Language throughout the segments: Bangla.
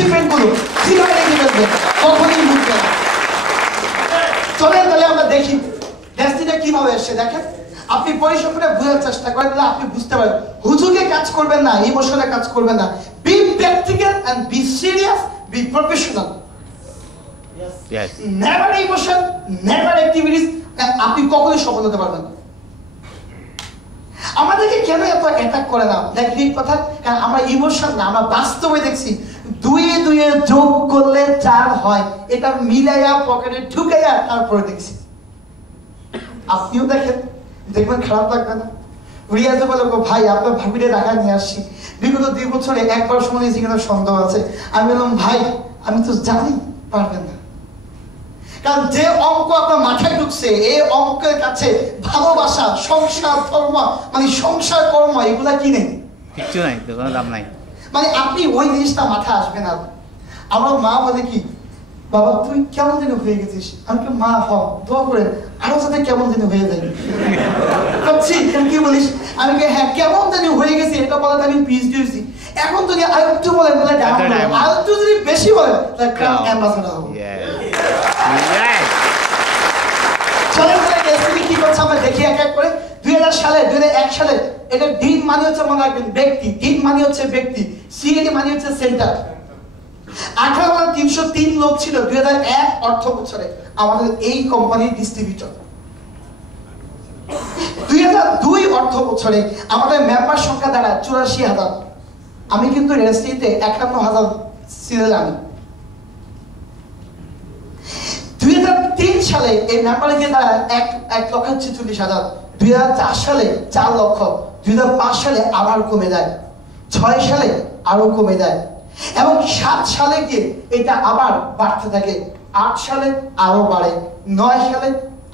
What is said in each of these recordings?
অ্যাচিভমেন্ট গুলো কিভাবে রেখে ফেলবে, কখনই বুঝবে না। চলেন তাহলে আমরা দেখি ডেস্টিনিটা কিভাবে এসছে। দেখেন, আপনি পরিসংখ্যানে বোঝার চেষ্টা করেন তাহলে আপনি বুঝতে পারবেন। হুজুগে কাজ করবেন না, ইমোশনে কাজ করবেন না। Be practical and be serious, be professional. Yes. Never emotion, never activities, আপনি কখনোই সফল হতে পারবেন না। আমাদেরকে কেন এত অ্যাটাক করে না নেগেটিভ কথা? কারণ আমরা ইমোশন না, আমরা বাস্তবে দেখছি দুয়ে দুয়ে যোগ করলে 4 হয়, এটা মিলাইয়া পকেটে ঢুকাইয়া তারপরে দেখছি। আপনিও দেখেন, দেখবেন খারাপ লাগবে না? রিয়াজে বলে, ভাই আপনার ভাবিরে ঢাকা নিয়ে আসছি, বিগত 2 বছরে একবার সময় নিয়েছি কিনা সন্দেহ আছে। আমি বললাম, ভাই আমি তো জানি পারবেন না, কারণ যে অঙ্ক আপনার মাথায় ঢুকছে এই অঙ্কের কাছে ভালোবাসা, সংসার ধর্ম, মানে সংসার কর্ম এগুলা কি নেই, কিচ্ছু নাই, তো কোনো দাম নাই। মানে আপনি ওই জিনিসটা মাথায় আসবে না। আমার মা বলে কি, বাবা তুই কেমন দিনে হয়ে গেছিস? আমি কি মা হ দোয়া করে আরো সাথে কেমন দিনে হয়ে যায় ভাবছি, কি বলিস? আমি কি হ্যাঁ কেমন দিনে হয়ে গেছি, এটা বলে আমি পিএইচডি হয়েছি। এখন যদি আরেকটু বলেন তাহলে আরেকটু যদি বেশি বলেন তাহলে ক্রাউন অ্যাম্বাসেডর হবো। চলেন তাহলে ডেস্টিনি কি করছে আমরা দেখি এক এক করে। 2001 সালে এটা দিন মানে হচ্ছে, মনে রাখবেন, ব্যক্তি। দিন মানে হচ্ছে ব্যক্তি, সিএডি মানে হচ্ছে সেন্টার। 18,303 লোক ছিল 2001 অর্থ বছরে আমাদের এই কোম্পানির ডিস্ট্রিবিউটর। 2002 অর্থ বছরে আমাদের মেম্বার সংখ্যা দাঁড়ায় 84,000। আমি কিন্তু রেজিস্ট্রিতে 51,000 সিরিয়াল আনি। 2003 সালে এই মেম্বার গিয়ে দাঁড়ায় 1,46,000। 2004 সালে 4 লক্ষ। 2005 সালে আবার কমে যায়, 6 সালে আরো কমে যায়, এবং 7 সালে গিয়ে এটা আবার বাড়তে থাকে। 8 সালে আরো বাড়ে, 9 সালে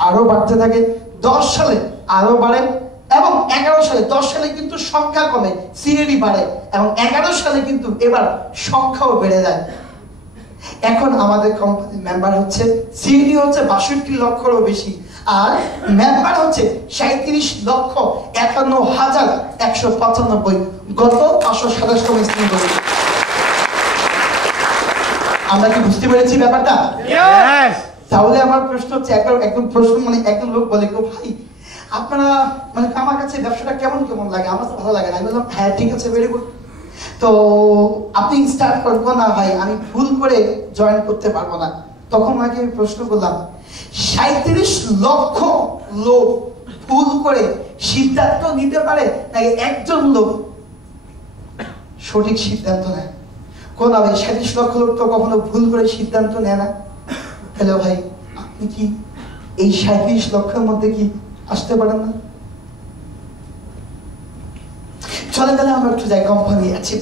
আরো বাড়তে থাকে, 10 সালে আরো বাড়ে, এবং 11 সালে, 10 সালে কিন্তু সংখ্যা কমে, সিএডি বাড়ে, এবং 11 সালে কিন্তু এবার সংখ্যাও বেড়ে যায়। এখন আমাদের কোম্পানির মেম্বার হচ্ছে, সিএডি হচ্ছে 62 লক্ষেরও বেশি, আর মেম্বার হচ্ছে 37,51,195। গত 527 স্থান করে। আমরা কি বুঝতে পেরেছি ব্যাপারটা? তাহলে আমার প্রশ্ন হচ্ছে, একদম প্রশ্ন, মানে একজন লোক বলে, ভাই আপনারা মানে আমার কাছে ব্যবসাটা কেমন কেমন লাগে? আমার তো ভালো লাগে না। আমি বললাম, হ্যাঁ ঠিক আছে, ভেরি গুড, তো আপনি স্টার্ট করবো না? ভাই আমি ভুল করে জয়েন করতে পারবো না। তখন ওনাকে আমি প্রশ্ন করলাম, 37 লক্ষ লোক ভুল করে সিদ্ধান্ত নিতে পারে নাকি একজন লোক সঠিক সিদ্ধান্ত নেয়? কোন হবে? 37 লক্ষ লোক তো কখনো ভুল করে সিদ্ধান্ত নেয় না। হ্যালো ভাই, আপনি কি এই 37 লক্ষের মধ্যে কি আসতে পারেন না? চলে গেলে আমরা একটু যাই কোম্পানি আছে।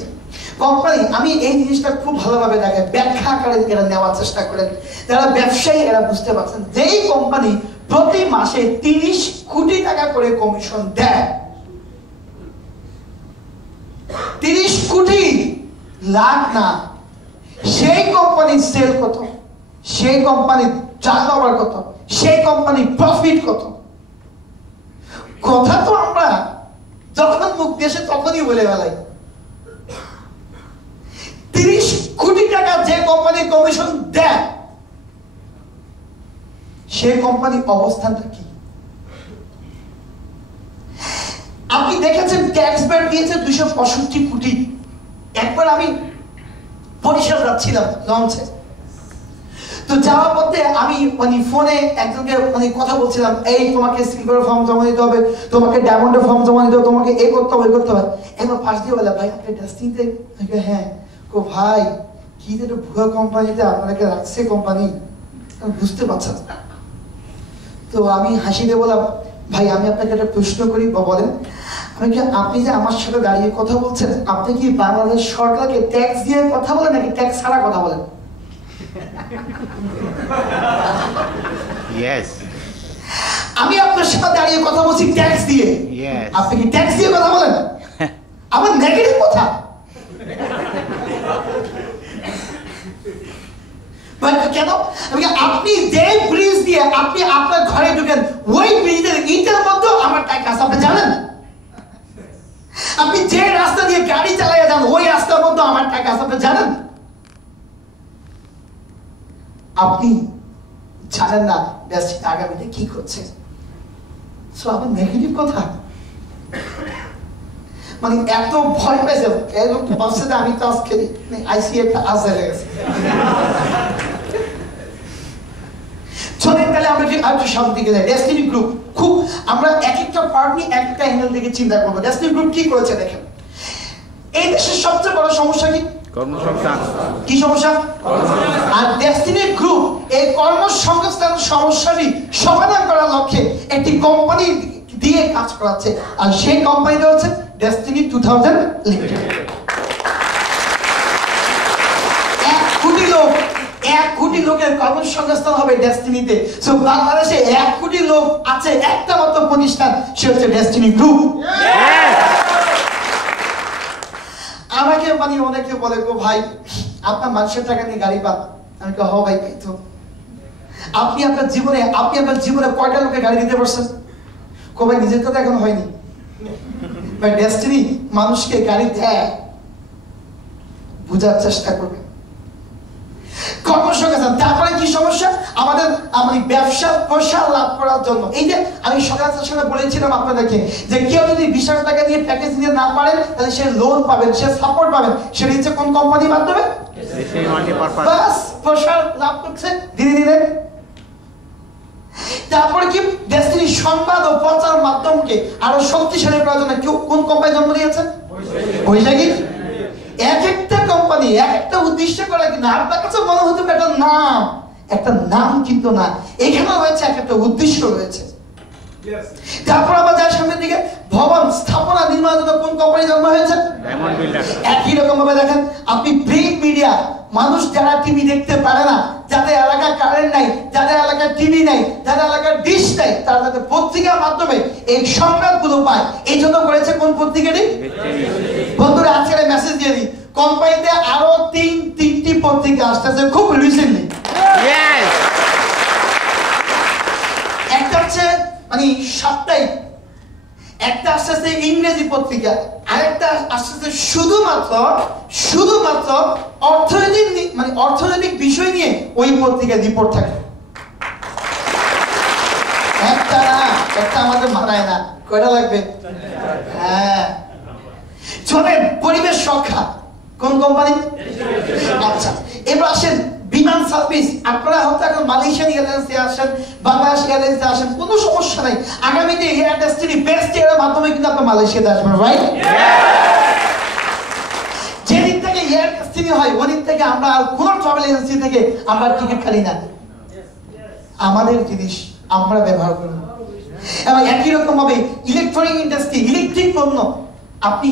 কোম্পানি, আমি এই জিনিসটা খুব ভালোভাবে দেখে ব্যাখ্যা আকারে এরা নেওয়ার চেষ্টা করেন। যারা ব্যবসায়ী এরা বুঝতে পারছেন, যেই কোম্পানি প্রতি মাসে 30 কোটি টাকা করে কমিশন দেয়, 30 কোটি, লাখ না, সেই কোম্পানির সেল কত, সেই কোম্পানির টার্নওভার কত, সেই কোম্পানির প্রফিট কত? কথা তো আমরা যখন মুখ দেশে তখনই বলে বেলাই। 30 কোটি টাকা যে কোম্পানি কমিশন দেয়, সেই কোম্পানির অবস্থানটা কি? আপনি দেখেছেন ট্যাক্স ব্যাট দিয়েছে 265 কোটি। একবার আমি বরিশাল যাচ্ছিলাম লঞ্চে, তো যাওয়ার পথে আমি মানে ফোনে একজনকে মানে কথা বলছিলাম, এই তোমাকে সিলভার ফর্ম জমা দিতে হবে, তোমাকে ডায়মন্ডের ফর্ম জমা দিতে হবে, তোমাকে এই করতে হবে, করতে হবে। একবার পাশ দিয়ে বলে, ভাই আপনি ডাস্টিনতে? হ্যাঁ। ও ভাই, কি যে ভুয়া কোম্পানিতে আপনাকে রাখছে কোম্পানি, বুঝতে পারছেন? তো আমি হাসি দিয়ে বললাম, ভাই আমি আপনাকে একটা প্রশ্ন করি, বলেন, আমি কি, আপনি যে আমার সাথে দাঁড়িয়ে কথা বলছেন, আপনি কি বাংলাদেশ সরকারকে ট্যাক্স দিয়ে কথা বলেন নাকি ট্যাক্স ছাড়া কথা বলেন? Yes. আমি আপনার সাথে দাঁড়িয়ে কথা বলছি ট্যাক্স দিয়ে, আপনি কি ট্যাক্স দিয়ে কথা বলেন? আমার নেগেটিভ কথা। কেন? আপনি যে ব্রিজ দিয়ে আপনি আপনার ঘরে ঢুকেন, ওই ব্রিজের ইটের মধ্যে আমার ট্যাক্স আছে, আপনি জানেন? আপনি যে রাস্তা দিয়ে গাড়ি চালাইয়া যান, ওই রাস্তার মধ্যে আমার ট্যাক্স আছে, আপনি জানেন? আপনি জানেন না ডেস্টিনি আগামীতে কি করছে। সো আমার নেগেটিভ কথা মানে এত ভয় পেয়েছে ভাবছে আমি তো আজকে আইসি একটা আশা লেগেছে। চলেন তাহলে আমরা যে আরেকটু সামনের দিকে যাই। ডেস্টিনি গ্রুপ খুব আমরা এক একটা পার্ট নিয়ে এক একটা অ্যাঙ্গেল থেকে চিন্তা করবো। ডেস্টিনি গ্রুপ কি করেছে দেখেন। এই দেশের সবচেয়ে বড় সমস্যা কি? কর্মসংস্থান। কি সমস্যা? আর ডেস্টিনি গ্রুপ এই কর্মসংস্থান সমস্যাটি সমাধান করার লক্ষ্যে একটি কোম্পানি দিয়ে কাজ করাচ্ছে, আর সেই কোম্পানিটা হচ্ছে ডেস্টিনি 2000 লিমিটেড। 1 কোটি লোকের কর্মসংস্থান হবে ডেস্টিনিতে। সো বাংলাদেশে 1 কোটি লোক আছে, একটা মাত্র প্রতিষ্ঠান, সে হচ্ছে ডেস্টিনি গ্রুপ। আমাকে মানে অনেকে বলে গো ভাই আপনার মানুষের টাকা নিয়ে গাড়ি পান। আমি হ ভাই পাই তো। আপনি আপনার জীবনে কয়টা লোকের গাড়ি দিতে পারছেন? কবে নিজের তো এখন হয়নি। ডেস্টিনি মানুষকে গাড়ি দেয়, বুঝার চেষ্টা করবে। কর্মসংস্থান, তারপরে কি সমস্যা? আমাদের ব্যবসা প্রসার লাভ করার জন্য এই যে আমি সকালের সময় বলেছিলাম আপনাদেরকে যে কেউ যদি 20,000 টাকা দিয়ে প্যাকেজ নিতে না পারেন তাহলে সে লোন পাবেন, সে সাপোর্ট পাবেন। সেটা হচ্ছে কোন কোম্পানির মাধ্যমে? বাস প্রসার লাভ করছে ধীরে ধীরে। তারপরে কি ডেস্টিনি সংবাদ ও প্রচার মাধ্যমকে আরো শক্তিশালী করার জন্য কোন কোম্পানি জন্ম দিয়েছে? বৈশাখী। এক একটা কোম্পানি এক একটা উদ্দেশ্য করে কিনা আপনার কাছে মনে হতে পারে একটা নাম কিন্তু না, এখানে রয়েছে এক একটা উদ্দেশ্য রয়েছে। তারপর আবার যার সামনের দিকে ভবন স্থাপনা নির্মাণের জন্য কোন কোম্পানি জন্ম হয়েছে? Diamond builder. একই রকম ভাবে দেখেন আপনি প্রিন্ট মিডিয়া, মানুষ যারা টিভি দেখতে পারে না, যাদের এলাকায় কারেন্ট নাই, যাদের এলাকায় টিভি নাই, যাদের এলাকায় ডিশ নাই, তারা যাতে পত্রিকার মাধ্যমে এই সংবাদগুলো পায়, এই জন্য করেছে কোন পত্রিকাটি? বন্ধুরা আজকে মেসেজ দিয়ে দিই, কোম্পানিতে আরো তিনটি পত্রিকা আসতেছে খুব রিসেন্টলি। একটা হচ্ছে সাপ্তাহিক, একটা আসতেছে ইংরেজি পত্রিকা, আরেকটা আসতেছে শুধুমাত্র অর্থনৈতিক বিষয় নিয়ে ওই পত্রিকায় রিপোর্ট থাকে। একটা আমাদের মানায় না, কয়টা লাগবে? হ্যাঁ চলেন পরিবেশ রক্ষা কোন কোম্পানি? আচ্ছা এবার আসেন বিমান সার্ভিস। আপনারা হয়তো এখন মালয়েশিয়ান এয়ারলাইন্সে আসেন, বাংলাদেশ এয়ারলাইন্সে আসেন, কোনো সমস্যা নাই। আগামীতে এয়ার ডেস্টিনি বেস্ট এয়ারের মাধ্যমে কিন্তু আপনারা মালয়েশিয়াতে আসবেন, রাইট? যেদিন থেকে এয়ার ডেস্টিনি হয় ওদিন থেকে আমরা আর কোনো ট্রাভেল এজেন্সি থেকে আমরা টিকিট খালি না, আমাদের জিনিস আমরা ব্যবহার করব। এবং একই রকম ভাবে ইলেকট্রনিক ইন্ডাস্ট্রি, ইলেকট্রিক পণ্য আপনি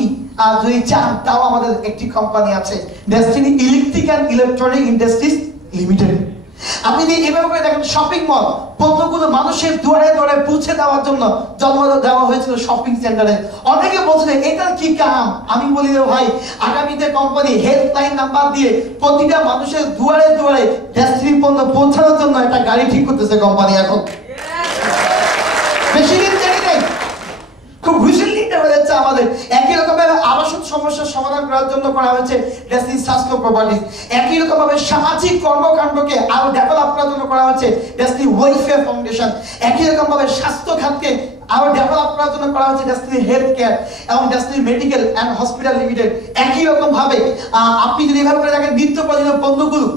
যদি চান তাও আমাদের একটি কোম্পানি আছে destiny electric and electronic industries limited. আপনি যদি এভাবে করে দেখেন শপিং মল, পণ্যগুলো মানুষের দুয়ারে দুয়ারে পৌঁছে দেওয়ার জন্য জন্ম দেওয়া হয়েছিল শপিং সেন্টারে। অনেকে বলছিলেন এটার কি কাম? আমি বলি ভাই আগামীতে কোম্পানি হেল্পলাইন নাম্বার দিয়ে প্রতিটা মানুষের দুয়ারে দুয়ারে ডেস্টিনি পণ্য পৌঁছানোর জন্য একটা গাড়ি ঠিক করতেছে কোম্পানি এখন। বেশি দিন দেরি নেই, খুব রিসেন্টলি এটা হয়ে যাচ্ছে আমাদের। একই রকম ভাবে আবাসন সমস্যার সমাধান করার জন্য করা হয়েছে ডেস্টিনি স্বাস্থ্য প্রপার্টিজ। একই রকম ভাবে সামাজিক কর্মকাণ্ডকে আরো ডেভেলপ করার জন্য করা হয়েছে ডেস্টিনি ওয়েলফেয়ার ফাউন্ডেশন। একই রকম ভাবে স্বাস্থ্য খাতকে আরো ডেভেলপ করার জন্য করা হয়েছে ডেস্টিনি হেলথ কেয়ার এবং destiny medical and hospital limited. একই রকম ভাবে আপনি যদি এভাবে করে দেখেন নিত্য প্রয়োজনীয় পণ্যগুলো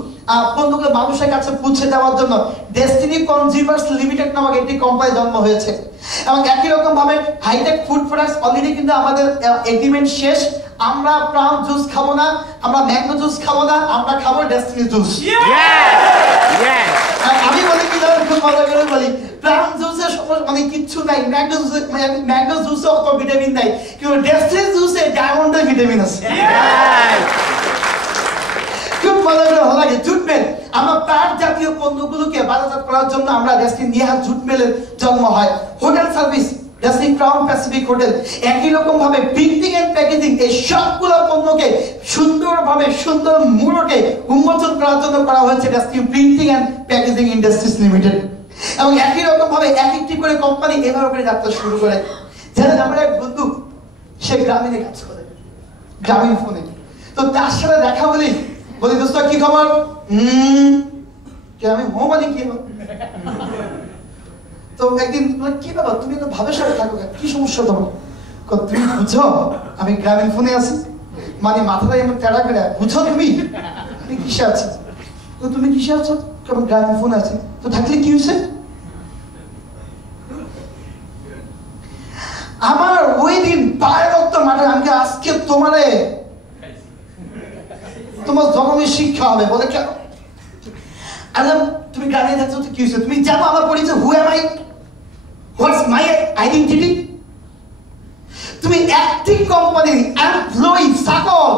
মানুষের কাছে পৌঁছে দেওয়ার জন্য ডেস্টিনি কনজিউমার্স লিমিটেড নামক একটি কোম্পানি জন্ম হয়েছে। এবং একই রকম ভাবে হাইটেক ফুড প্রোডাক্টস অলরেডি কিন্তু আমাদের এগ্রিমেন্ট শেষ। আমরা প্রাণ জুস খাবো না, আমরা ম্যাঙ্গো জুস খাবো না, আমরা খাবো ডেস্টিনি জুস। আমি বলি কি খুব মজা করে বলি, প্রাণ জুসের কিচ্ছু নাই, ম্যাঙ্গো জুসে অত ভিটামিন নাই, কিন্তু ডেস্টিনি জুসে ডায়মন্ডের ভিটামিন আছে। খুব মজা করে ভালো লাগে। জুট মিল, আমরা পাট জাতীয় পণ্যগুলোকে বাজারজাত করার জন্য আমরা ডেস্টিনি নিহার জুট মিলের জন্ম হয়। Hotel service destiny crown Pacific hotel. একই রকম ভাবে প্রিন্টিং এন্ড প্যাকেজিং, এই সবগুলো পণ্যকে সুন্দরভাবে সুন্দর মূল্যকে উন্মোচন করার জন্য করা হয়েছে destiny printing and packaging industries limited. এবং একই রকম ভাবে এক একটি করে কোম্পানি এভাবে করে যাত্রা শুরু করে। জানেন আমার এক বন্ধু, সে গ্রামীণে কাজ করে, গ্রামীণ ফোনে। তো তার সাথে দেখা বলি দোস্ত কি খবর? কি আমি মানে কি তো একদিন কি বাবা তুমি তো ভাবের সাথে থাকো কি সমস্যা তোমার তুমি বুঝো আমি গ্রামীণ ফোনে আছি মানে মাথাটা এমন তেড়া করে বুঝো তুমি কিসে আছি তো তুমি কিসে আছো কেমন গ্রামীণ ফোনে আছে তো থাকলে কি হয়েছে আমার ওই দিন পায়ের রক্ত মাঠে আমাকে আজকে তোমার জন্মের শিক্ষা হবে বলে কেন আলাম তুমি গানে যাচ্ছ তো কি হয়েছে তুমি জানো আমার পরিচয় who am I what's my identity তুমি একটি কোম্পানির এমপ্লয়ি চাকর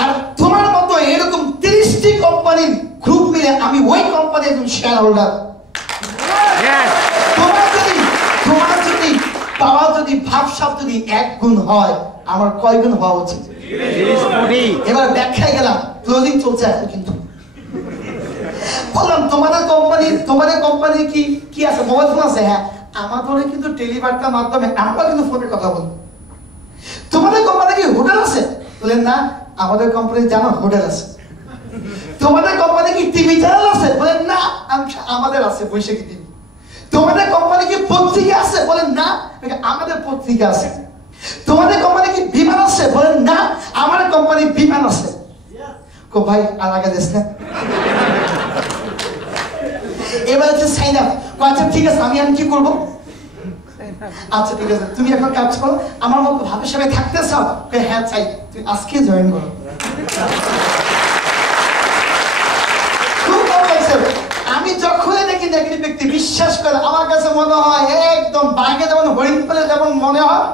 আর তোমার মতো এরকম 30টি কোম্পানির গ্রুপ মিলে আমি ওই কোম্পানির একজন শেয়ার হোল্ডার তোমার যদি ভাবসাব যদি 1 গুণ হয় আমার কয় গুণ হওয়া উচিত এবার ব্যাখ্যায় গেলাম ক্লোজিং চলছে এখন কিন্তু বললাম তোমাদের কোম্পানি কি আছে মোবাইল ফোন আছে হ্যাঁ আমাদের কিন্তু টেলিবার্তার মাধ্যমে আমরা কিন্তু ফোনে কথা বলি তোমাদের কোম্পানি কি হোটেল আছে বলেন না আমাদের কোম্পানি জানো হোটেল আছে তোমাদের কোম্পানি কি টিভি চ্যানেল আছে বলেন না আমাদের আছে বৈশাখী টিভি তোমাদের কোম্পানি কি পত্রিকা আছে বলেন না আমাদের পত্রিকা আছে তোমাদের কোম্পানি কি বিমান আছে বলেন না আমাদের কোম্পানি বিমান আছে কো ভাই আর আগে দেশ না এবার হচ্ছে সাইন আপ আচ্ছা ঠিক আছে আমি কি করব আচ্ছা ঠিক আছে তুমি এখন কাজ করো আমার মতো ভাবে সবাই থাকতে চাও হ্যাঁ চাই তুই আজকে জয়েন করো আমি যখনই দেখি দেখি ব্যক্তি বিশ্বাস করে আমার কাছে মনে হয় একদম বাঘে যেমন হরিণ পেলে যেমন মনে হয়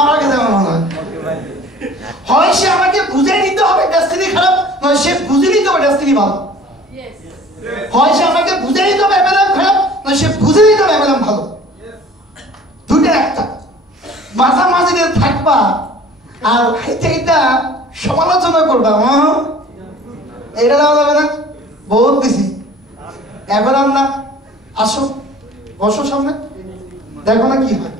আমার কাছে যেমন মনে হয় হয় সে আমাকে বুঝাই দিতে হবে ডেস্টিনি খারাপ নয় সে বুঝে নিতে হবে ডেস্টিনি ভালো হয় সে আমাকে বুঝাই দিতে হবে এমএলএম খারাপ নয় সে বুঝে দিতে হবে এমএলএম ভালো দুটো একটা মাঝামাঝি থাকবা আর এটা সমালোচনা করবা এটা দেওয়া যাবে না বহুত বেশি এখন না আসো বসো সামনে দেখো না কি হয়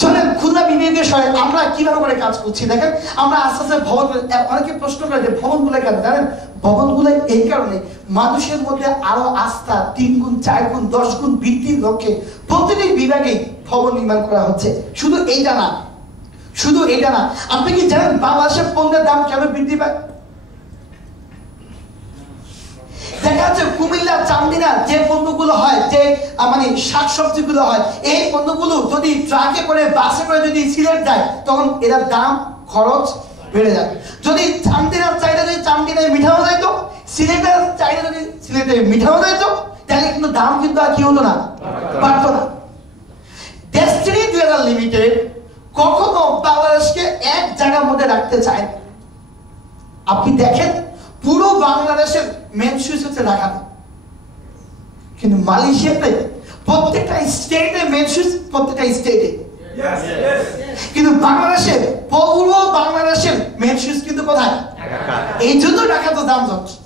চলেন খুলনা বিভাগীয় শহরে আমরা কিভাবে করে কাজ করছি দেখেন আমরা আস্তে আস্তে ভবন অনেকে প্রশ্ন করে যে ভবনগুলো কেন জানেন ভবনগুলো এই কারণে মানুষের মধ্যে আরো আস্থা 3 গুণ 4 গুণ 10 গুণ বৃদ্ধির লক্ষ্যে প্রতিটি বিভাগে ভবন নির্মাণ করা হচ্ছে শুধু এইটা না আপনি কি জানেন বাংলাদেশের পণ্যের দাম কেন বৃদ্ধি পায় দেখা যাচ্ছে কুমিল্লা চান্দিনা যে পণ্যগুলো হয় যে মানে শাকসবজিগুলো হয় এই পণ্যগুলো যদি ট্রাকে করে বাসে করে যদি সিলেট যায় তখন এটার দাম খরচ বেড়ে যায় যদি চান্দিনার চাহিদা যদি চান্দিনায় মিঠানো যাইতো সিলেটের চাহিদা যদি সিলেটে মিঠানো যাইতো তাহলে কিন্তু দাম কিন্তু আর কি হতো না বাড়তো না ডেস্টিনি জুয়েলার লিমিটেড কখনো বাংলাদেশকে এক জায়গার মধ্যে রাখতে চায় আপনি দেখেন পুরো বাংলাদেশের মেন সুইচ হচ্ছে ঢাকাতে কিন্তু মালয়েশিয়াতে প্রত্যেকটা স্টেটে মেন সুইচ প্রত্যেকটা স্টেটে কিন্তু বাংলাদেশের পুরো বাংলাদেশের মেন সুইচ কিন্তু কোথায় এই জন্য ঢাকা তো দাম যাচ্ছে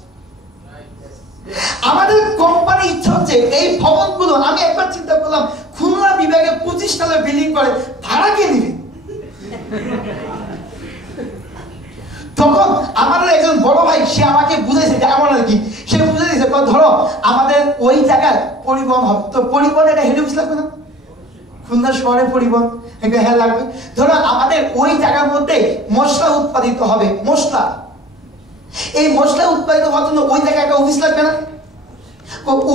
আমাদের কোম্পানি ইচ্ছা হচ্ছে এই ভবনগুলো আমি একবার চিন্তা করলাম খুলনা বিভাগে 25 তলা বিল্ডিং করে ভাড়া কে নিবে তখন আমাদের একজন বড় ভাই সে আমাকে বুঝাইছে যে আমার কি সে বুঝে দিয়েছে ধরো আমাদের ওই জায়গায় পরিবহন হবে তো পরিবহন এটা হেড অফিস লাগবে না খুলনা শহরে পরিবহন হ্যাঁ লাগবে ধরো আমাদের ওই জায়গার মধ্যে মশলা উৎপাদিত হবে মশলা এই মশলা উৎপাদিত হওয়ার জন্য ওই জায়গায় একটা অফিস লাগবে না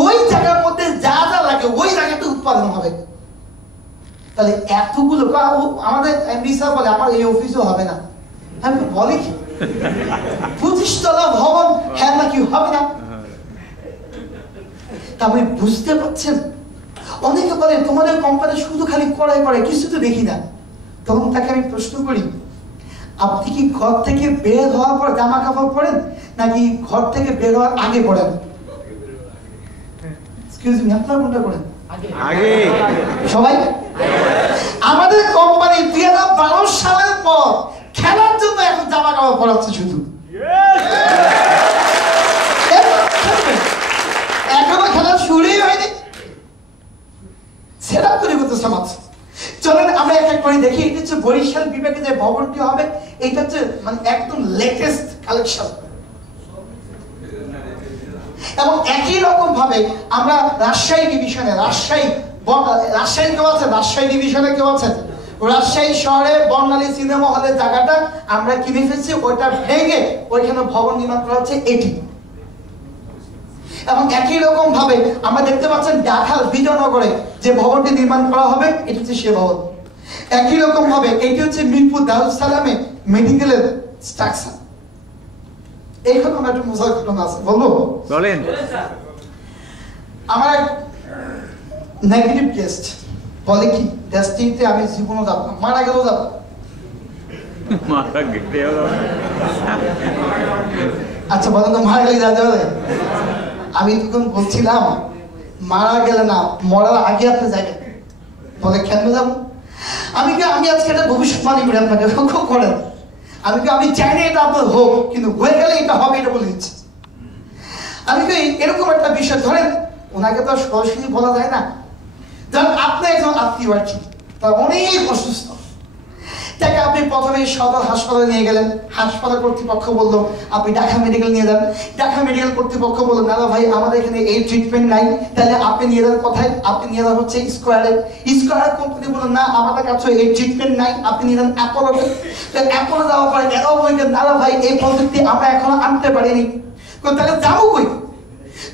ওই জায়গার মধ্যে যা যা লাগে ওই জায়গাতে উৎপাদন হবে তাহলে এতগুলো আমাদের এমডি স্যার বলে আমার এই অফিসও হবে না আমি বলি কি 25 তলা ভবন হ্যাঁ নাকি হবে না তা আপনি বুঝতে পারছেন অনেকে বলে তোমাদের কোম্পানি শুধু খালি করে কিছু তো দেখি না তখন তাকে আমি প্রশ্ন করি আপনি কি ঘর থেকে বের হওয়ার পর জামা কাপড় পরেন নাকি ঘর থেকে বের হওয়ার আগে পরেন এক্সকিউজ মি আপনারা কোনটা করেন আগে সবাই আমাদের কোম্পানি 2012 সালের পর খেলার জন্য এখন জামা কাপড় পরাচ্ছে শুধু এখনো খেলা শুরুই হয়নি সেটআপ করে করতেছে মাত্র চলেন আমরা এক এক করে দেখি এটা হচ্ছে বরিশাল বিভাগে যে ভবনটি হবে এটা হচ্ছে মানে একদম লেটেস্ট কালেকশন এবং একই রকম ভাবে আমরা রাজশাহী ডিভিশনে রাজশাহী কেউ আছে? রাজশাহী ডিভিশনে কেউ আছেন? রাজশাহী শহরে বর্ণালী সিনেমা হলের জায়গাটা আমরা কিনে ফেলছি, ওইটা ভেঙে ওইখানে ভবন নির্মাণ করা হচ্ছে এটি। এবং একই রকম ভাবে আমরা দেখতে পাচ্ছেন ঢাকা বিজয়নগরে যে ভবনটি নির্মাণ করা হবে এটি হচ্ছে সে ভবন। একই রকম ভাবে এটি হচ্ছে মিরপুর দারুস সালামে মেডিকেলের স্ট্রাকচার। এইখানে আমার একটা মজার ঘটনা আছে, বলবো? বলেন। আমার নেগেটিভ গেস্ট বলে কি ডেস্টিনিতে আমি জীবনও যাব না, মারা গেলেও যাব। আচ্ছা বলেন তো, মারা গেলে যেতে হবে? আমি তখন বলছিলাম মারা গেলে না, মরার আগে আপনি যাবেন। বলে কেন যাব? আমি আজকে একটা ভবিষ্যৎবাণী করি আপনাকে, লক্ষ্য করেন। আমি চাই না এটা আপনার হোক, কিন্তু হয়ে গেলে এটা হবে, এটা বলে দিচ্ছি। এরকম একটা বিষয় ধরেন, ওনাকে তো সরাসরি বলা যায় না। ধরেন আপনি একজন আত্মীয় আর কি, তার অনেক অসুস্থ, তাকে আপনি প্রথমে সদর হাসপাতালে নিয়ে গেলেন, হাসপাতাল কর্তৃপক্ষ বললো আপনি ঢাকা মেডিকেল নিয়ে যান। ঢাকা মেডিকেল কর্তৃপক্ষ বললো না ভাই আমাদের এখানে এই ট্রিটমেন্ট নাই, তাহলে আপনি নিয়ে যান কোথায়? আপনি নিয়ে যান হচ্ছে স্কোয়ারে। স্কোয়ার কোম্পানি বললো না আমাদের কাছে এই ট্রিটমেন্ট নাই, আপনি নিয়ে যান অ্যাপোলোতে। অ্যাপোলো যাওয়ার পরে এরাও বলবেন না ভাই এই প্রযুক্তি আমরা এখনো আনতে পারিনি, তাহলে যাবো কই?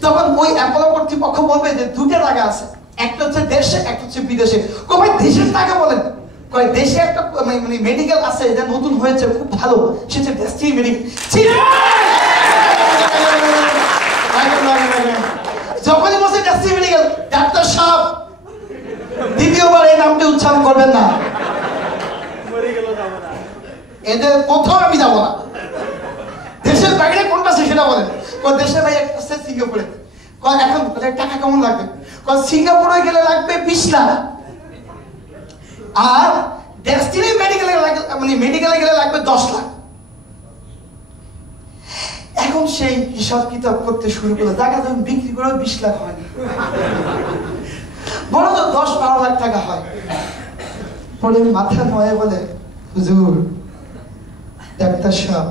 তখন ওই অ্যাপোলো কর্তৃপক্ষ বলবে যে দুটো জায়গা আছে, একটা হচ্ছে দেশে, একটা হচ্ছে বিদেশে। ভাই দেশের টাকা বলেন, কয় দেশে একটা মানে মেডিকেল আছে এটা নতুন হয়েছে খুব ভালো, সেটা ডেস্টিনি মেডিকেল। যখনই বলছে ডেস্টিনি মেডিকেল, ডাক্তার সাহেব দ্বিতীয়বার এই নামটি উচ্চারণ করবেন না, এদের কোথাও আমি যাব না। দেশের বাইরে কোনটা আছে সেটা বলেন। দেশের বাইরে একটা আছে সিঙ্গাপুরে। এখন টাকা কেমন লাগবে? সিঙ্গাপুরে গেলে লাগবে 20 লাখ, আর ডেস্টিনি মেডিকেলে গেলে লাগবে 10 লাখ। এখন সেই হিসাব কিতাব করতে শুরু করলো, জায়গা যখন বিক্রি করে 20 লাখ হয়, বড় তো 10-12 লাখ টাকা হয়। পরে মাথা নয় বলে হুজুর ডাক্তার সাহেব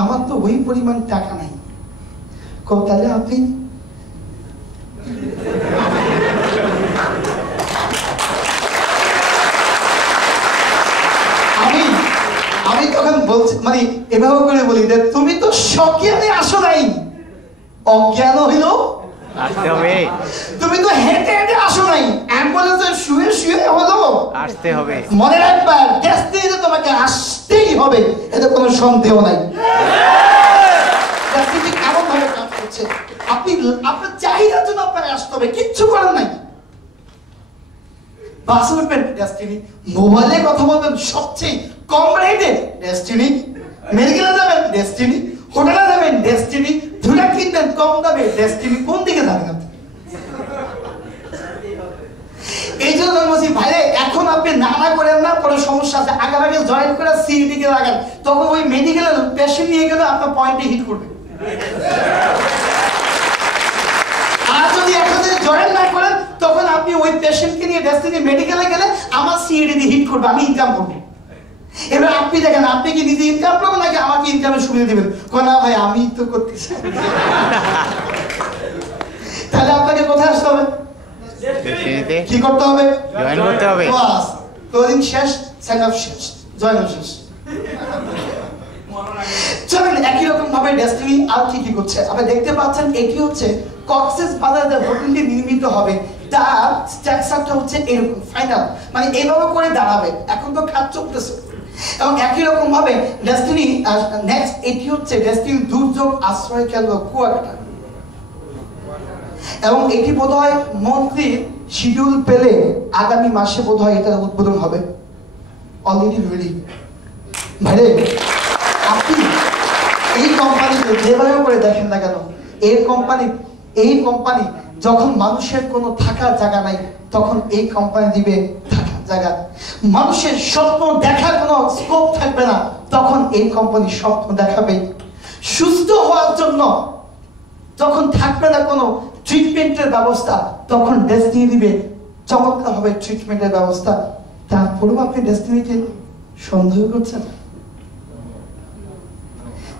আমার তো ওই পরিমাণ টাকা নাই। তাহলে আপনি আমি তখন বলছি মানে এভাবে করে বলি যে তুমি তো সজ্ঞানে আসো নাই, অজ্ঞান হইল আসতে হবে। তুমি তো হেঁটে হেঁটে আসো নাই, অ্যাম্বুলেন্সে শুয়ে শুয়ে হলো আসতে হবে। মনে রাখবা ডেস্টিনিতে তোমাকে আসতেই হবে, এতে কোনো সন্দেহ নাই। ডেস্টিনি এমন ভাবে কাজ করছে, আপনার চাহিদার জন্য আপনাকে আসতে হবে, কিচ্ছু করার নাই। বাসে উঠবেন ডেস্টিনি, মোবাইলে কথা বলবেন সবচেয়ে কম রেটে ডেস্টিনি, মেডিকেলে যাবেন ডেস্টিনি, হোটেলে যাবেন ডেস্টিনি, ধুলা কিনবেন কম দামে ডেস্টিনি। কোন দিকে যাবেন আপনি? এই জন্য বলছি ভাইরে এখন আপনি না করেন না, পরে সমস্যা আছে। আগে জয়েন করে সিইটি কে লাগান, তখন ওই মেডিকেলের পেশেন্ট নিয়ে গেলে আপনার পয়েন্টে হিট করবে। আর যদি এখন জয়েন না করেন তখন আপনি ওই পেশেন্টকে নিয়ে ডেস্টিনি মেডিকেলে গেলে আমার সিইটি দিয়ে হিট করবে, আমি ইনকাম করবো। এবার আপনি দেখেন আপনি কি নিজে ইনকাম করবেন নাকি আমাকে ইনকামের সুবিধা দিবেন? না ভাই আমি তো করতেছি। তাহলে আপনাকে কোথায় আসতে হবে? কি করতে হবে? জয়েন করতে হবে। বাস ক্লোজিং শেষ, সেন্ড অফ শেষ, জয়েন শেষ। চলেন একই রকম ভাবে ডেস্টিনি আর কি করছে আপনি দেখতে পাচ্ছেন। এটি হচ্ছে কক্সেস বাজারে হোটেলটি নির্মিত হবে, তার স্ট্রাকচারটা হচ্ছে এরকম ফাইনাল, মানে এইভাবে করে দাঁড়াবে। এখন তো কাজ চলতেছে। এবং একই রকম ভাবে ডেস্টিনি নেক্সট এটি হচ্ছে ডেস্টিনি দুর্যোগ আশ্রয় কেন্দ্র কুয়াকাটা, এবং এটি বোধহয় মন্ত্রীর শিডিউল পেলে আগামী মাসে বোধহয় এটা উদ্বোধন হবে। Already ready. ভাইরে আপনি এই কোম্পানিতে যেভাবে করে দেখেন না কেন, এই কোম্পানি যখন মানুষের কোনো থাকার জায়গা নাই তখন এই কোম্পানি দিবে থাকার জায়গা। মানুষের স্বপ্ন দেখার কোনো স্কোপ থাকবে না, তখন এই কোম্পানি স্বপ্ন দেখাবে। সুস্থ হওয়ার জন্য যখন থাকবে না কোনো ট্রিটমেন্টের ব্যবস্থা, তখন ডেস্টিনি দিবে চমৎকার হবে ট্রিটমেন্টের ব্যবস্থা। তারপরেও আপনি ডেস্টিনিকে সন্দেহ করছেন?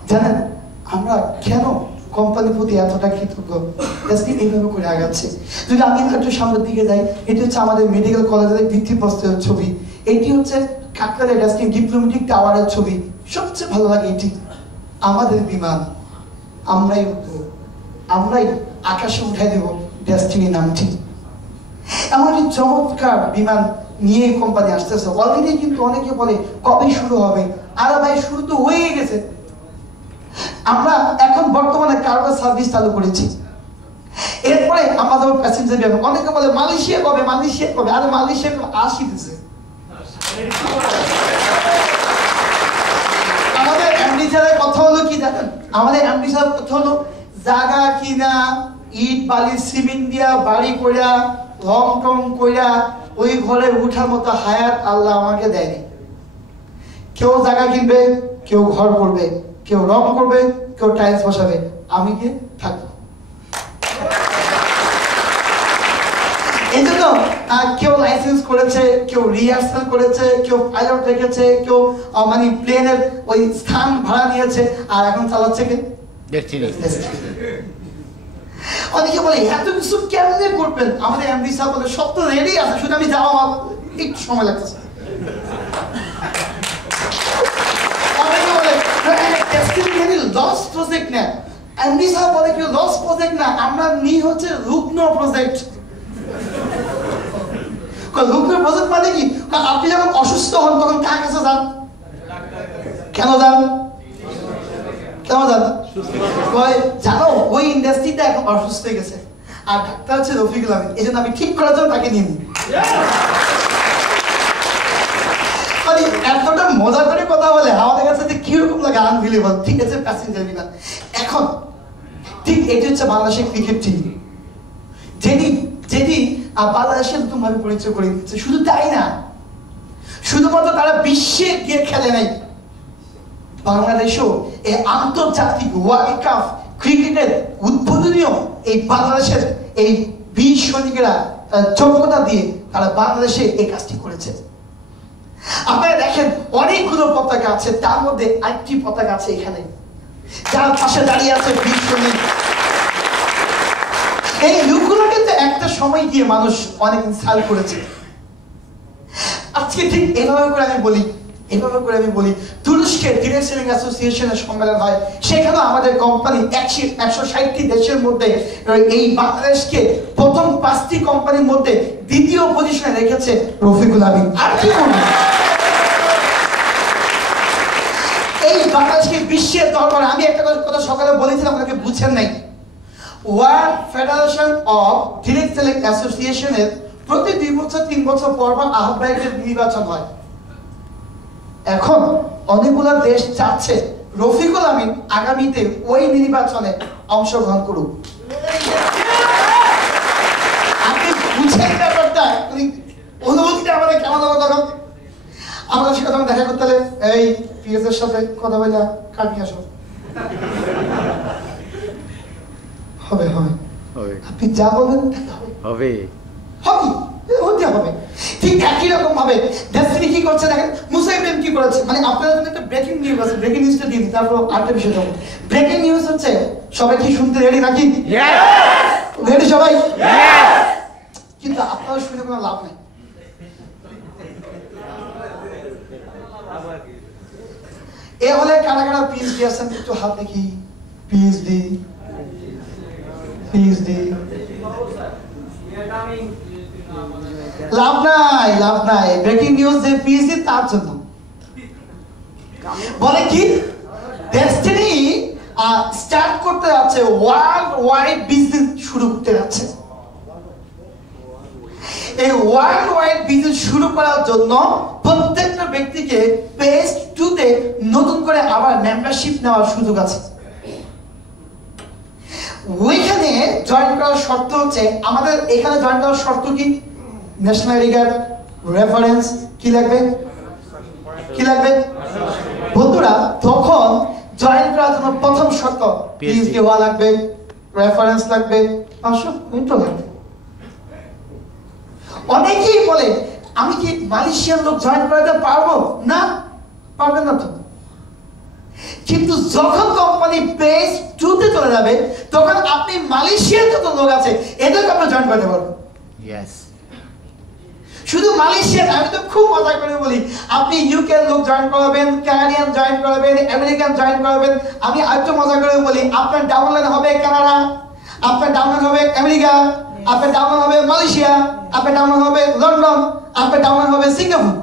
জানেন আমরা কেন কোম্পানির প্রতি এতটা কৃতজ্ঞ, জাস্ট এইভাবে করে আগাচ্ছে। যদি আমি একটু সামনের দিকে যাই, এটি হচ্ছে আমাদের মেডিকেল কলেজের ভিত্তিপ্রস্তরের ছবি, এটি হচ্ছে কাকরাইলের ডাস্টিং ডিপ্লোমেটিক টাওয়ারের ছবি। সবচেয়ে ভালো লাগে এটি আমাদের বিমান, আমরাই আকাশে উঠাই দেব ডেস্টিনি নামটি। এমন একটি চমৎকার বিমান নিয়ে কোম্পানি আসতেছে। অলরেডি কিন্তু অনেকে বলে কবে শুরু হবে, আরে ভাই শুরু তো হয়ে গেছে। আমরা এখন বর্তমানে কার্গো সার্ভিস চালু করেছি, এরপরে আমাদের প্যাসেঞ্জার বিমান। অনেকে বলে মালয়েশিয়া কবে, আরে মালয়েশিয়া আসিতেছে। আমাদের এমডি স্যারের কথা হলো কি জানেন, আমাদের এমডি স্যারের কথা হলো জায়গা কিনা, ইট বালি সিমেন্ট দিয়া বাড়ি কইরা রং টং কইরা ওই ঘরে উঠার মতো হায়াত আল্লাহ আমাকে দেয়নি। কেউ জায়গা কিনবে, কেউ ঘর করবে, কেউ রং করবে, কেউ টাইলস বসাবে, আমি গিয়ে থাকবো। এই জন্য কেউ লাইসেন্স করেছে, কেউ রিহার্সাল করেছে, কেউ পাইলট রেখেছে, কেউ মানে প্লেনের ওই স্থান ভাড়া নিয়েছে, আর এখন চালাচ্ছে কে? অনেকে বলে এত কিছু কেমনে করবেন? আমাদের এমডি সাহেব বলে সব তো রেডি আছে, শুধু আমি যাওয়া একটু সময় লাগতেছে। অনেকে বলে লস প্রজেক্ট না, এমডি সাহেব বলে কি লস প্রজেক্ট না, আমরা নি হচ্ছে রুগ্ন প্রজেক্ট। রুগ্ন প্রজেক্ট মানে কি? আপনি যখন অসুস্থ হন তখন কার কাছে যান? কেন যান? জানো ওই ইন্ডাস্ট্রিটা এখন অসুস্থ হয়ে গেছে, আর ডাক্তার হচ্ছে রফিকুল আমিন। এই জন্য আমি ঠিক করার জন্য তাকে নিয়ে নিই। এতটা মজা করে কথা বলে আমাদের কাছে কিরকম লাগে, আনবিলিভেবল। ঠিক আছে, প্যাসেঞ্জার বিমান। এখন ঠিক এটি হচ্ছে বাংলাদেশের ক্রিকেট টিম, যেটি বাংলাদেশে নতুন ভাবে পরিচয় করে দিচ্ছে। শুধু তাই না, শুধুমাত্র তারা বিশ্বে গিয়ে খেলে নাই, বাংলাদেশও এই আন্তর্জাতিক ওয়ার্ল্ড কাপ ক্রিকেটের উদ্বোধনীয় এই বাংলাদেশের এই 20 সৈনিকেরা যোগ্যতা দিয়ে তারা বাংলাদেশে এই কাজটি করেছে। আপনারা দেখেন অনেকগুলো পতাকা আছে, তার মধ্যে আরেকটি পতাকা আছে এখানে, যার পাশে দাঁড়িয়ে আছে 20 সৈনিক। এই লুকগুলো কিন্তু একটা সময় গিয়ে মানুষ অনেক ইনসাল্ট করেছে। আজকে ঠিক এভাবে করে আমি বলি তুরস্কের ডিরেক্ট সেলিং অ্যাসোসিয়েশনের সম্মেলন হয়, সেখানে আমাদের কোম্পানি 160টি দেশের মধ্যে এই বাংলাদেশকে প্রথম 5টি কোম্পানির মধ্যে দ্বিতীয় পজিশনে রেখেছে রফিকুল আমিন। আর কি বলবো, এই বাংলাদেশকে বিশ্বের দরবারে। আমি একটা কথা সকালে বলেছিলাম, আপনাকে বুঝছেন নাই। World federation of direct selling অ্যাসোসিয়েশনের প্রতি 2 বছর 3 বছর পর আহ্বায়কের নির্বাচন হয়। এখন অনেকগুলো দেশ চাচ্ছে রফিকুল আমিন আগামীতে ওই নির্বাচনে অংশগ্রহণ করুক। আপনি বুঝেন ব্যাপারটা, অনুভূতিটা আমাদের কেমন হবে? তখন আমাদের সাথে তখন দেখা করতে হলে এই পিএস এর সাথে কথা বলে কাট নিয়ে আসো, হবে আপনি যা বলবেন হবে। ঠিক একই রকম ভাবে ডেস্টিনি কি করছে দেখেন, মুসা ইব্রাহিম কি করেছে। মানে আপনাদের জন্য একটা ব্রেকিং নিউজ আছে, ব্রেকিং নিউজটা দিয়ে দিই, তারপর আরেকটা বিষয় যাবো। ব্রেকিং নিউজ হচ্ছে, সবাই কি শুনতে রেডি নাকি? রেডি সবাই? কিন্তু আপনারা শুনে কোনো লাভ নেই। এ হলে কারা কারা পিএইচডি আছেন একটু হাত দেখি। পিএইচডি লাভ নাই। ব্রেকিং নিউজ যে পিএইচডি তার জন্য বলে কি, ডেস্টিনি স্টার্ট করতে যাচ্ছে, ওয়ার্ল্ড ওয়াইড বিজনেস শুরু করতে যাচ্ছে। এই ওয়ার্ল্ড ওয়াইড বিজনেস শুরু করার জন্য প্রত্যেকটা ব্যক্তিকে পেজ 2 তে নতুন করে আবার মেম্বারশিপ নেওয়ার সুযোগ আছে। ওইখানে জয়েন করার শর্ত হচ্ছে, আমাদের এখানে জয়েন করার শর্ত কি? ন্যাশনাল রিগার্ড, রেফারেন্স, কি লাগবে বন্ধুরা? তখন জয়েন করার জন্য প্রথম শর্ত পিএইচডি হওয়া লাগবে, রেফারেন্স লাগবে, 500 মিনিট লাগবে। অনেকেই বলে আমি কি মালয়েশিয়ার লোক জয়েন করাতে পারবো না? পারবেন না তো। কিন্তু যখন কোম্পানি পেজ 2 তে চলে যাবে তখন আপনি মালয়েশিয়ার যত লোক আছে এদেরকে আপনি জয়েন করতে পারবেন। ইয়েস। শুধু মালয়েশিয়া, আমি তো খুব মজা করে বলি, আপনি ইউকে লোক জয়েন করাবেন, কানাডিয়ান জয়েন করাবেন, আমেরিকান জয়েন করাবেন। আমি আরেকটু মজা করে বলি, আপনার ডাউনলাইন হবে কানাডা, আপনার ডাউনলাইন হবে আমেরিকা, আপনার ডাউনলাইন হবে মালয়েশিয়া, আপনার ডাউনলাইন হবে লন্ডন, আপনার ডাউনলাইন হবে সিঙ্গাপুর।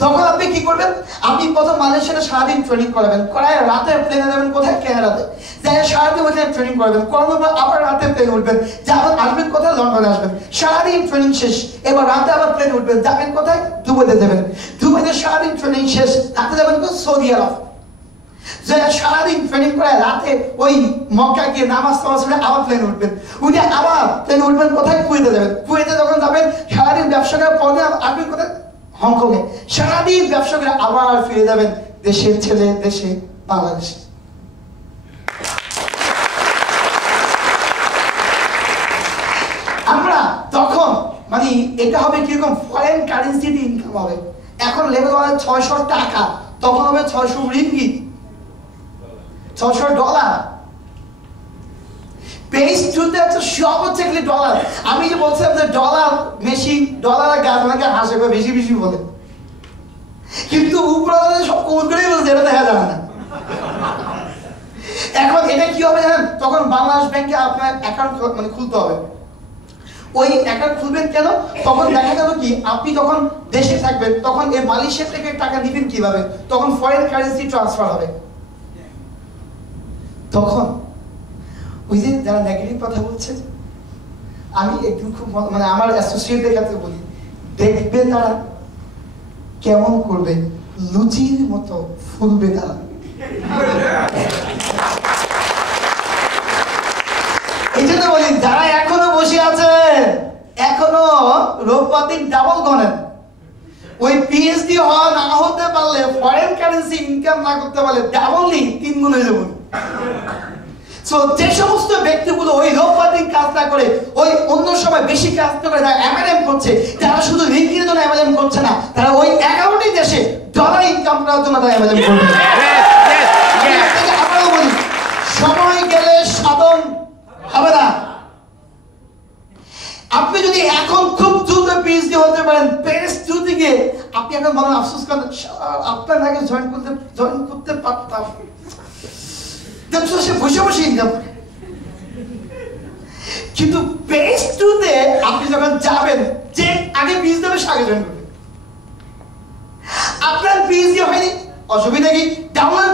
তখন আপনি কি করবেন? আপনি প্রথম মালয়েশিয়াতে সারাদিন ট্রেনিং করাবেন, করায় রাতে প্লেনে যাবেন কোথায়? কানাডাতে। যাই সারাদিন ওখানে ট্রেনিং করবেন, করানোর পর আবার রাতে প্লেনে উঠবেন, যাবেন আসবেন কোথায়? লন্ডনে আসবেন। সারাদিন ট্রেনিং শেষ, এবার রাতে আবার প্লেনে উঠবেন, যাবেন কোথায়? দুবাইতে যাবেন। দুবাইতে সারাদিন ট্রেনিং শেষ, রাতে যাবেন কোথায়? সৌদি আরব। সারাদিন ট্রেনিং করে রাতে ওই মক্কা গিয়ে নামাজ টামাজ পড়ে আবার প্লেনে উঠবেন, উঠে আবার প্লেনে উঠবেন কোথায়? কুয়েতে যাবেন। কুয়েতে যখন যাবেন সারাদিন ব্যবসা করে পরে আসবেন কোথায়? হংকংয়ে। সারাদিন ব্যবসা করে আবার ফিরে যাবেন দেশের ছেলে দেশে, বাংলাদেশে। আমরা তখন মানে এটা হবে কিরকম? ফরেন কারেন্সিতে ইনকাম হবে। এখন লেভেল হবে 600 টাকা, তখন হবে 600 রিঙ্গিত, 600 ডলার। পেজ 2 তে হচ্ছে সব হচ্ছে ডলার। আমি যে বলছিলাম যে ডলার মেশিন, ডলার গাছ অনেকে হাসে বেশি বেশি বলে, কিন্তু উপরে সব কোন করেই বলছে, এটা দেখা যাবে না। এখন এটা কি হবে জানেন? তখন বাংলাদেশ ব্যাংকে আপনার অ্যাকাউন্ট মানে খুলতে হবে। ওই অ্যাকাউন্ট খুলবেন কেন? তখন দেখা গেল কি আপনি যখন দেশে থাকবেন তখন এই মালয়েশিয়া থেকে টাকা দিবেন কিভাবে? তখন ফরেন কারেন্সি ট্রান্সফার হবে। তখন ওই যে যারা নেগেটিভ কথা বলছে, আমি একদিন খুব মানে আমার অ্যাসোসিয়েটদের কাছে বলি, দেখবে তারা কেমন করবে, লুচির মতো ফুলবে তারা। এই জন্য বলি, যারা এখনো বসে আছে, এখনো রোববার দিন ডাবল গনেন, ওই পিএইচডি হওয়া না হতে পারলে, ফরেন কারেন্সি ইনকাম না করতে পারলে ডাবল নি 3 গুণ হয়ে যাবে। যে সমস্ত ব্যক্তিগুলো ওই রোববার দিন কাজ না করে, ওই অন্য সময় বেশি কাজ করে যারা এমএলএম করছে, যারা শুধু রিঙ্গির জন্য এমএলএম করছে না, তারা ওই 11টি দেশে ডলার ইনকাম করার জন্য তারা এমএলএম করবে। আবারও বলি, সময় গেলে সাধন হবে না। আপনি যদি এখন খুব দ্রুত পিএইচডি হতে পারেন, পেজ 2 থেকে আপনি এখন বলেন আফসোস করেন, আপনার আগে জয়েন করতে পারতাম। বসে বসে ইনকাম। কিন্তু পেজ 2 তে আপনি যখন যাবেন, যে আগে পিএইচডি হবে সে আগে জয়েন করবেন। আপনার পিএইচডি হয়নি, অসুবিধা কি? ডাউনলোড